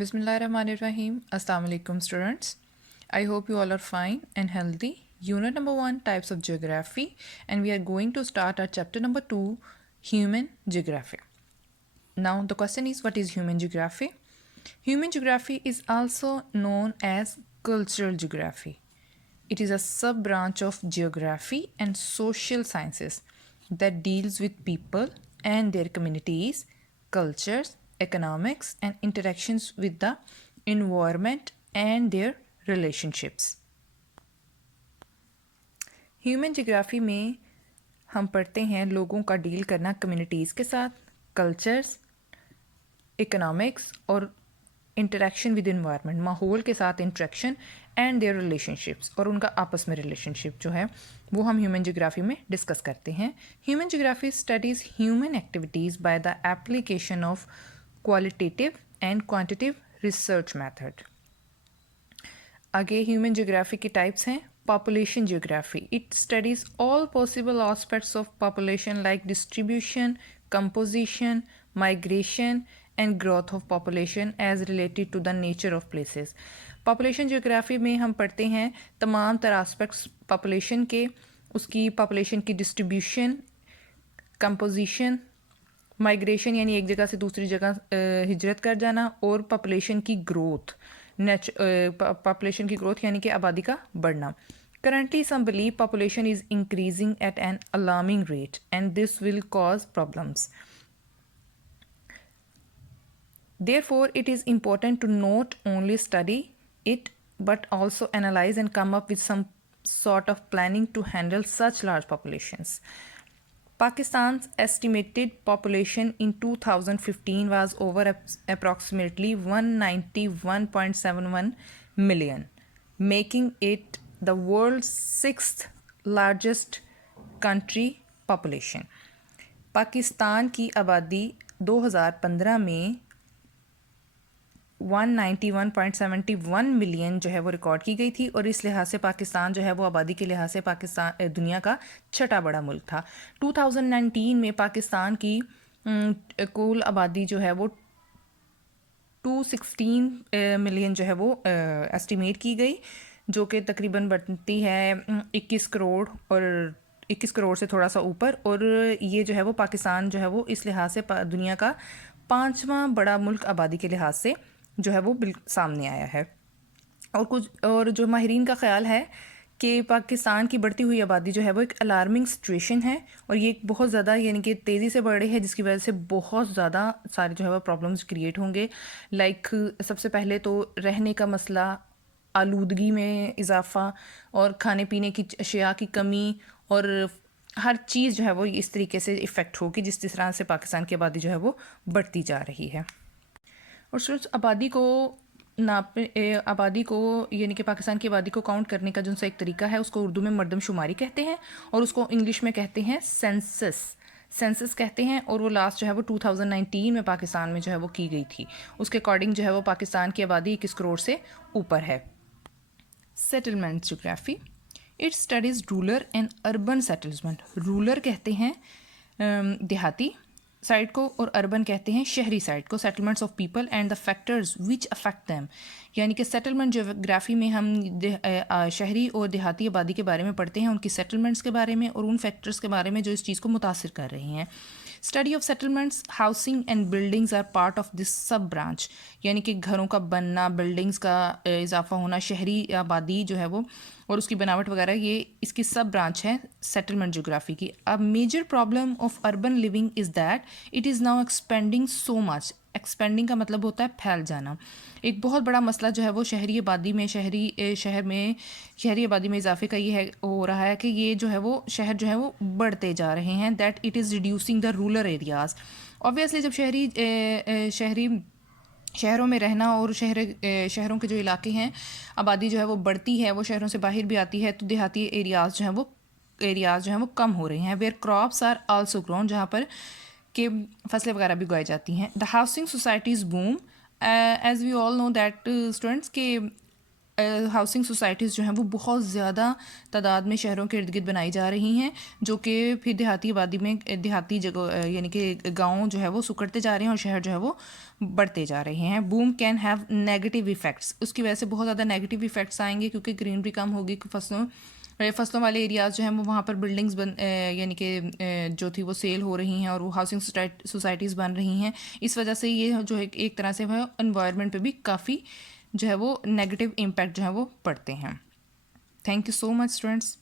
Bismillahirrahmanirrahim. Assalamu alaikum students. I hope you all are fine and healthy. Unit number 1, types of geography, and we are going to start our chapter number 2, human geography. Now the question is, what is human geography? Human geography is also known as cultural geography. It is a sub branch of geography and social sciences that deals with people and their communities, cultures, economics, and interactions with the environment and their relationships. Human geography में हम पढ़ते हैं लोगों का deal करना communities के साथ, cultures, economics और इंटरेक्शन विद इन्वायरमेंट, माहौल के साथ इंटरेक्शन एंड देयर रिलेशनशिप्स, और उनका आपस में रिलेशनशिप जो है वो हम ह्यूमन जियोग्राफी में डिस्कस करते हैं. Human geography studies human activities by the application of qualitative and quantitative research method. आगे ह्यूमन जियोग्राफी की टाइप्स हैं. Population geography, it studies all possible aspects of population like distribution, composition, migration and growth of population as related to the nature of places. Population geography में हम पढ़ते हैं तमाम तरह aspects population के, उसकी पॉपुलेशन की डिस्ट्रीब्यूशन, कंपोजिशन, माइग्रेशन यानी एक जगह से दूसरी जगह हिजरत कर जाना, और पॉपुलेशन की ग्रोथ, पॉपुलेशन की ग्रोथ यानी कि आबादी का बढ़ना. Currently, some believe population is increasing at an alarming rate, and this will cause problems. Therefore, it is important to not only study it but also analyze and come up with some sort of planning to handle such large populations. Pakistan's estimated population in 2015 was over approximately 191.71 million, making it the world's sixth largest country population. Pakistan की आबादी 2015 में 191.71 million जो है वो record की गई थी, और इस लिहाज से पाकिस्तान जो है वो आबादी के लिहाज से पाकिस्तान दुनिया का छठा बड़ा मुल्क था. 2019 में पाकिस्तान की कुल आबादी जो है वो 216 मिलियन जो है वो एस्टिमेट की गई, जो कि तकरीबन बनती है 21 करोड़ और 21 करोड़ से थोड़ा सा ऊपर. और ये जो है वो पाकिस्तान जो है वो इस लिहाज से दुनिया का 5वां बड़ा मुल्क आबादी के लिहाज से जो है वो सामने आया है. और जो माहिरीन का ख्याल है कि पाकिस्तान की बढ़ती हुई आबादी जो है वो एक अलार्मिंग सिचुएशन है, और ये एक बहुत ज़्यादा यानी कि तेज़ी से बढ़ रही है, जिसकी वजह से बहुत ज़्यादा सारे जो है वो प्रॉब्लम्स क्रिएट होंगे. लाइक सबसे पहले तो रहने का मसला, आलूदगी में इजाफ़ा, और खाने पीने की अशिया की कमी, और हर चीज़ जो है वो इस तरीके से इफ़ेक्ट होगी जिस तरह से पाकिस्तान की आबादी जो है वो बढ़ती जा रही है. और स्टूडेंट्स, आबादी को यानी कि पाकिस्तान की आबादी को काउंट करने का जो सा एक तरीका है, उसको उर्दू में मरदमशुमारी कहते हैं, और उसको इंग्लिश में कहते हैं सेंसस कहते हैं. और वो लास्ट जो है वो 2019 में पाकिस्तान में जो है वो की गई थी. उसके अकॉर्डिंग जो है वो पाकिस्तान की आबादी 21 करोड़ से ऊपर है. Settlement geography, it studies rural and urban settlement. Rural कहते हैं देहाती साइड को, और अर्बन कहते हैं शहरी साइड को. Settlements of people and the factors which affect them, यानी कि सेटलमेंट जियोग्राफी में हम शहरी और देहाती आबादी के बारे में पढ़ते हैं, उनकी सेटलमेंट्स के बारे में और उन फैक्टर्स के बारे में जो इस चीज़ को मुतासिर कर रही हैं. Study of settlements, housing and buildings are part of this sub branch, यानी कि घरों का बनना, बिल्डिंग्स का इजाफा होना, शहरी आबादी जो है वो और उसकी बनावट वगैरह, ये इसकी सब ब्रांच है सेटलमेंट जियोग्राफी की. A major problem of urban living is that it is now expanding so much. Expanding का मतलब होता है फैल जाना. एक बहुत बड़ा मसला जो है वो शहरी आबादी में शहरी आबादी में इजाफे का ये है हो रहा है कि ये जो है वो शहर जो है वो बढ़ते जा रहे हैं. That it is reducing the rural areas. Obviously जब शहरों में रहना और शहरों के जो इलाके हैं, आबादी जो है वो बढ़ती है, वो शहरों से बाहर भी आती है, तो देहाती एरियाज़ जो हैं वो कम हो रहे हैं. Where crops are also grown, जहाँ पर कि फसलें वगैरह भी उगाई जाती हैं. The housing societies boom, as we all know that students के ہاؤسنگ سوسائٹیز جو ہیں وہ بہت زیادہ تعداد میں شہروں کے ارد گرد بنائی جا رہی ہیں، جو کہ پھر دیہاتی آبادی میں دیہاتی جگہ یعنی کہ گاؤں جو ہے وہ سکڑتے جا رہے ہیں اور شہر جو ہے وہ بڑھتے جا رہے ہیں۔ Boom can have negative effects, اس کی وجہ سے بہت زیادہ نیگیٹو ایفیکٹس آئیں گے، کیونکہ گرینری کم ہوگی، فصلوں والے ایریاز جو ہیں وہ وہاں پر بلڈنگز یعنی کہ جو تھی وہ سیل ہو رہی ہیں اور وہ ہاؤسنگ سوسائٹیز بن رہی ہیں۔ اس وجہ سے یہ جو ہے ایک طرح سے وہ انوائرمنٹ پہ بھی کافی جو ہے وہ نیگیٹو امپیکٹ جو ہے وہ پڑتے ہیں۔ Thank you so much students.